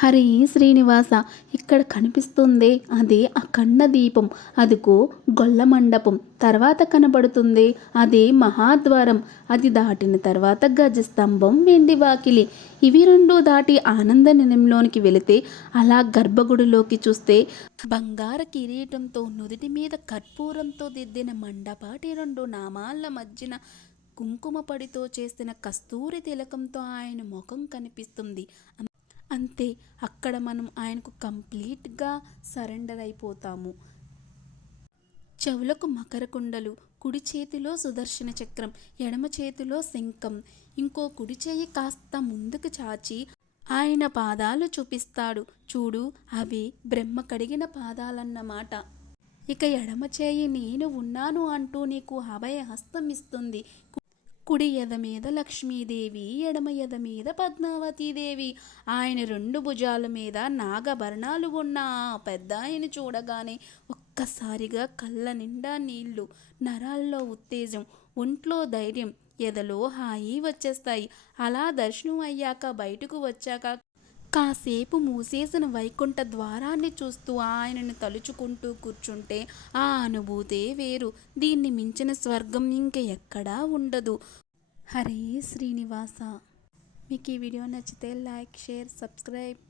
హరే శ్రీనివాస, ఇక్కడ కనిపిస్తుందే అదే అఖండ దీపం. అదిగో గొల్ల మండపం. తర్వాత కనబడుతుంది అదే మహాద్వారం. అది దాటిన తర్వాత గజస్తంభం, వెండి వాకిలి. ఇవి రెండు దాటి ఆనంద నిలయంలోనికి వెళితే అలా గర్భగుడిలోకి చూస్తే బంగార కిరీటంతో నుదిటి మీద కర్పూరంతో దిద్దిన మండపాటి రెండు నామాల మధ్యన కుంకుమ పడితో చేసిన కస్తూరి తిలకంతో ఆయన ముఖం కనిపిస్తుంది. అంతే, అక్కడ మనం ఆయనకు కంప్లీట్గా సరెండర్ అయిపోతాము. చెవులకు మకర కుండలు, కుడి చేతిలో సుదర్శన చక్రం, ఎడమ చేతిలో శంఖం. ఇంకో కుడి చేయి కాస్త ముందుకు చాచి ఆయన పాదాలు చూపిస్తాడు చూడు, అవి బ్రహ్మ కడిగిన పాదాలన్నమాట. ఇక ఎడమ చేయి నేను ఉన్నాను అంటూ నీకు అభయ హస్తం ఇస్తుంది. కుడి ఎద మీద లక్ష్మీదేవి, ఎడమ ఎద మీద పద్మావతీదేవి. ఆయన రెండు భుజాల మీద నాగభరణాలు ఉన్న ఆ పెద్ద ఆయన చూడగానే ఒక్కసారిగా కళ్ళ నిండా నీళ్లు, నరాల్లో ఉత్తేజం, ఒంట్లో ధైర్యం, ఎదలో హాయి వచ్చేస్తాయి. అలా దర్శనం అయ్యాక బయటకు వచ్చాక కాసేపు మూసేసిన వైకుంఠ ద్వారాన్ని చూస్తూ ఆయనను తలుచుకుంటూ కూర్చుంటే ఆ అనుభూతే వేరు. దీన్ని మించిన స్వర్గం ఇంక ఎక్కడా ఉండదు. హరే శ్రీనివాస. మీకు ఈ వీడియో నచ్చితే లైక్, షేర్, సబ్స్క్రైబ్.